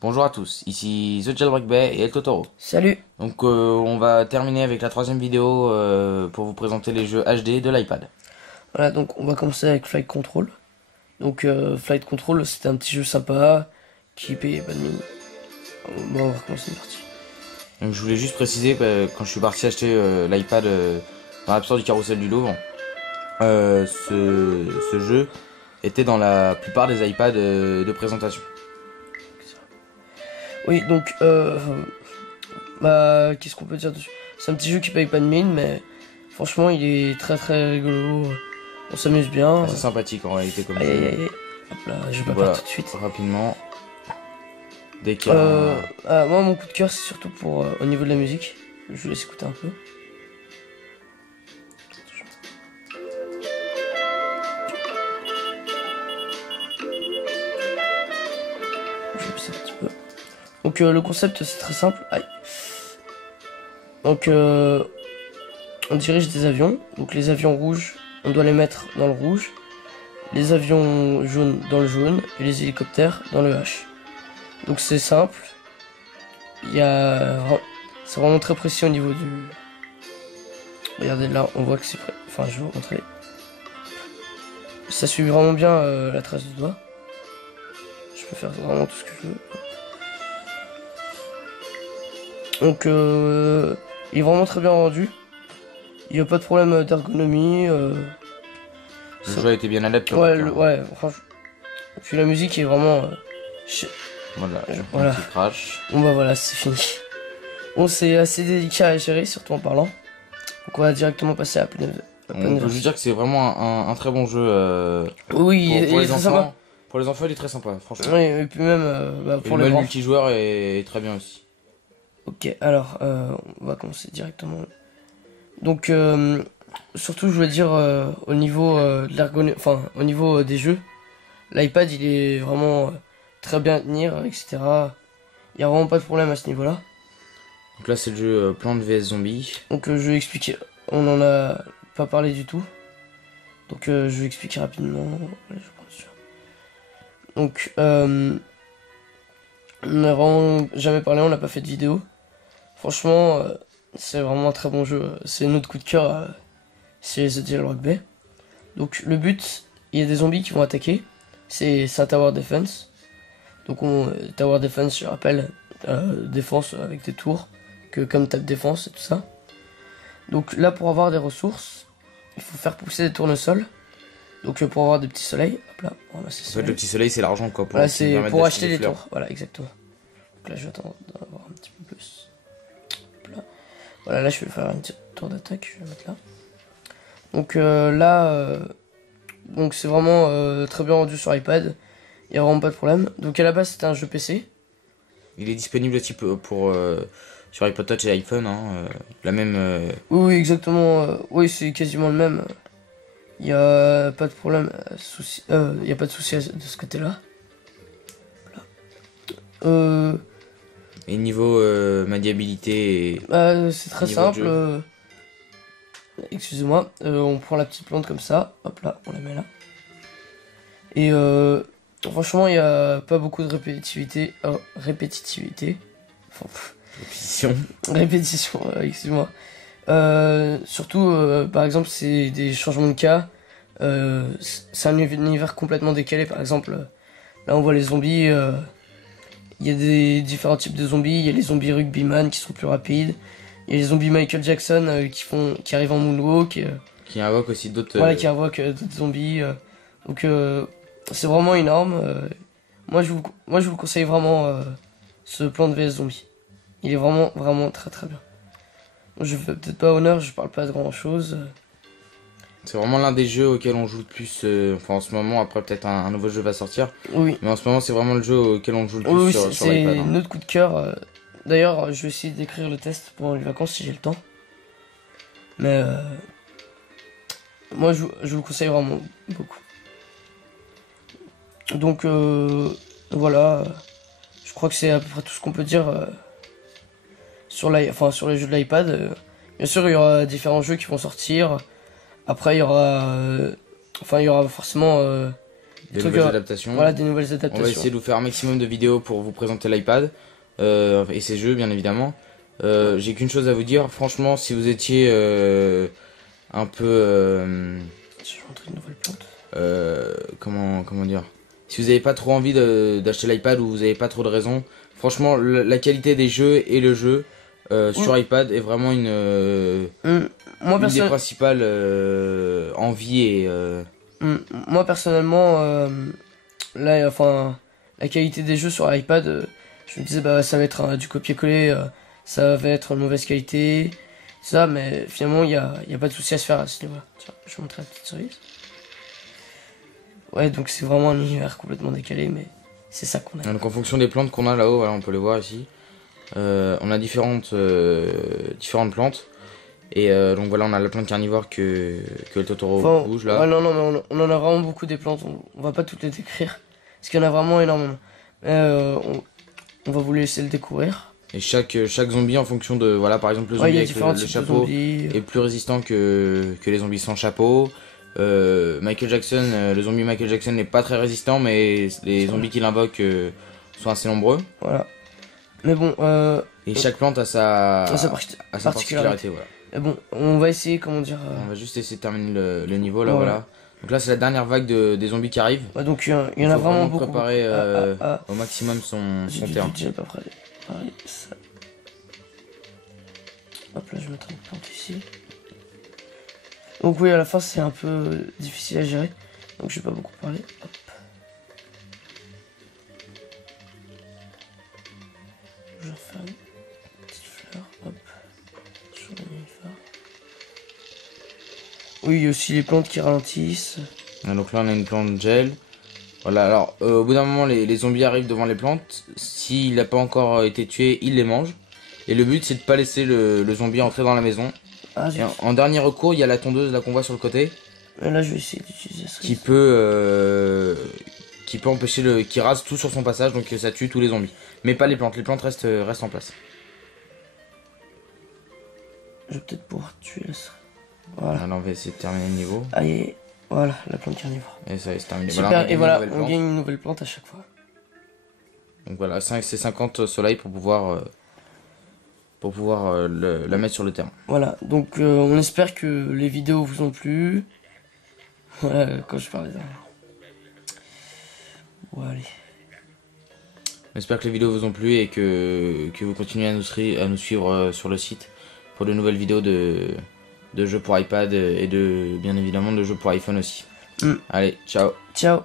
Bonjour à tous, ici The Jailbreak Bay et El Totoro. Salut. Donc on va terminer avec la troisième vidéo pour vous présenter les jeux HD de l'iPad. Voilà, donc on va commencer avec Flight Control. Donc Flight Control, c'était un petit jeu sympa qui payait pas de mine. Bon, on va recommencer une partie. Donc je voulais juste préciser quand je suis parti acheter l'iPad dans l'App Store du Carrousel du Louvre, ce jeu était dans la plupart des iPads de présentation. Oui, donc qu'est-ce qu'on peut dire dessus? C'est un petit jeu qui paye pas de mine, mais franchement, il est très très rigolo. On s'amuse bien. Assez sympathique en réalité comme Aïe jeu. aïe aïe. Hop là, je vais pas Voilà, perdre tout de suite. rapidement. Dès qu'il y a Moi, mon coup de cœur, c'est surtout pour au niveau de la musique. Je vous laisse écouter un peu. Je vais baisser un petit peu. Donc le concept c'est très simple. Aïe. Donc on dirige des avions. Donc les avions rouges, on doit les mettre dans le rouge. Les avions jaunes dans le jaune. Et les hélicoptères dans le H. Donc c'est simple. C'est vraiment très précis au niveau du... Regardez là, on voit que c'est prêt. Enfin, je vais vous montrer. Ça suit vraiment bien la trace du doigt. Je peux faire vraiment tout ce que je veux. Donc il est vraiment très bien rendu. Il n'y a pas de problème d'ergonomie. le jeu a été bien adapté. Ouais, franchement. Puis la musique est vraiment... Voilà, Voilà. un petit crash. Bon bah voilà, c'est fini. Bon, c'est assez délicat à gérer, surtout en parlant. Donc on va directement passer à pleine... On peut juste dire que c'est vraiment un très bon jeu Oui, pour il est les très enfants. sympa. Pour les enfants, il est très sympa, franchement. Oui, et puis même Et pour le les mode grands. multijoueur est très bien aussi. Ok, alors on va commencer directement. Donc surtout je voulais dire au niveau de l'ergonomie, enfin au niveau des jeux, l'iPad il est vraiment très bien à tenir, etc. Il n'y a vraiment pas de problème à ce niveau-là. Donc là, c'est le jeu Plante vs Zombie. Donc je vais expliquer, on en a pas parlé du tout. Donc je vais expliquer rapidement. Allez, je prends celui-là. Donc on n'a vraiment jamais parlé, on n'a pas fait de vidéo. Franchement, c'est vraiment un très bon jeu. C'est notre coup de cœur chez The Jailbreak Bay. Donc le but, il y a des zombies qui vont attaquer. C'est un tower defense. Donc tower defense, je rappelle, défense avec des tours, que comme tape défense et tout ça. Donc là, pour avoir des ressources, il faut faire pousser des tournesols. Donc pour avoir des petits soleils, hop là, on va ramasser En fait, le petit soleil, c'est l'argent, quoi. voilà, qui c'est permet pour d'acheter acheter des fleurs. tours. Voilà, exactement. Donc là, je vais attendre d'en avoir un petit peu plus. Hop là. Voilà, là, je vais faire une petite tour d'attaque. Je vais mettre là. Donc là, donc c'est vraiment très bien rendu sur iPad. Il n'y a vraiment pas de problème. Donc à la base, c'était un jeu PC. Il est disponible aussi sur iPod Touch et iPhone. La même. Oui, oui, exactement. Oui, c'est quasiment le même. Il n'y a pas de problème. Il n'y a pas de souci de ce côté-là. Voilà. Et niveau maniabilité et C'est très niveau de simple. jeu. Excusez-moi. On prend la petite plante comme ça. Hop là, on la met là. Et franchement, il n'y a pas beaucoup de répétitivité. Enfin, Répétition. répétition, excuse-moi. Surtout, par exemple, c'est des changements de cas. C'est un univers complètement décalé. Par exemple, là on voit les zombies. Il y a des différents types de zombies. Il y a les zombies rugbyman qui sont plus rapides. Il y a les zombies Michael Jackson qui arrivent en moonwalk. Qui invoque aussi d'autres. Voilà, qui invoquent d'autres zombies. Donc c'est vraiment énorme. Moi je vous conseille vraiment ce plan de VS Zombie. Il est vraiment vraiment très très bien. Je fais peut-être pas honneur, je parle pas de grand chose. C'est vraiment l'un des jeux auxquels on joue le plus. Enfin, en ce moment, après, peut-être un nouveau jeu va sortir. Oui, Mais en ce moment, c'est vraiment le jeu auquel on joue le plus oui, sur c'est l'iPad. notre coup de cœur. D'ailleurs, je vais essayer d'écrire le test pendant les vacances si j'ai le temps. Mais moi je vous le conseille vraiment beaucoup. Donc voilà, je crois que c'est à peu près tout ce qu'on peut dire sur les jeux de l'iPad. Bien sûr, il y aura différents jeux qui vont sortir. Après, il y aura forcément des trucs, nouvelles adaptations. Voilà, des nouvelles On va adaptations. essayer de vous faire un maximum de vidéos pour vous présenter l'iPad et ses jeux, bien évidemment. J'ai qu'une chose à vous dire, franchement, si vous étiez un peu... Je vais montrer une nouvelle plante. comment dire, si vous n'avez pas trop envie d'acheter l'iPad ou vous n'avez pas trop de raisons, franchement la qualité des jeux et le jeu sur iPad est vraiment une des principales envies et moi personnellement la qualité des jeux sur iPad, je me disais bah ça va être du copier-coller, ça va être de mauvaise qualité, ça, mais finalement il y a pas de souci à se faire à ce niveau-là. Tiens, je vais vous montrer la petite cerise. Ouais, donc c'est vraiment un univers complètement décalé, mais c'est ça qu'on a. Donc en fonction des plantes qu'on a là-haut, voilà, on peut les voir ici. On a différentes plantes. Et donc voilà, on a la plante carnivore que le Totoro bouge là. Ouais, non, mais on en a vraiment beaucoup des plantes, on va pas toutes les décrire. Parce qu'il y en a vraiment énormément. On va vous laisser le découvrir. Et chaque zombie en fonction de, voilà, par exemple le zombie avec le chapeau est plus résistant que les zombies sans chapeau. Michael Jackson, le zombie Michael Jackson n'est pas très résistant, mais les zombies qu'il invoque sont assez nombreux. Voilà. Mais bon, et chaque plante a sa particularité. Voilà. Mais bon, on va essayer, comment dire. On va juste essayer de terminer le niveau là, voilà. Donc là, c'est la dernière vague des zombies qui arrive. Ouais, donc il y en a vraiment beaucoup. Préparer au maximum son terrain. J'ai pas préparé ça. Hop là, je vais mettre une plante ici. Donc oui, à la fin c'est un peu difficile à gérer, donc je vais pas beaucoup parler. Hop. Je vais refaire une petite fleur, hop. Sur le nénuphar. Oui, il y a aussi les plantes qui ralentissent. Donc là on a une plante gel. Voilà, alors au bout d'un moment les zombies arrivent devant les plantes. S'il n'a pas encore été tué, ils les mangent. Et le but c'est de pas laisser le zombie entrer dans la maison. Et en dernier recours, il y a la tondeuse là qu'on voit sur le côté. Et là, je vais essayer d'utiliser ça. Qui peut empêcher qui rase tout sur son passage, donc ça tue tous les zombies. Mais pas les plantes restent en place. Je vais peut-être pouvoir tuer la cerise. Voilà. Alors on va essayer de terminer le niveau. Allez, voilà, la plante carnivore. Et ça c'est terminé. Super, voilà, et voilà, on gagne une nouvelle plante à chaque fois. Donc voilà, c'est 50 soleils pour pouvoir la mettre sur le terrain. Voilà, donc on espère que les vidéos vous ont plu. Voilà, quand je parlais d'un... Bon, allez. J'espère que les vidéos vous ont plu et que vous continuez à nous suivre sur le site pour de nouvelles vidéos de jeux pour iPad et bien évidemment de jeux pour iPhone aussi. Allez, ciao. Ciao.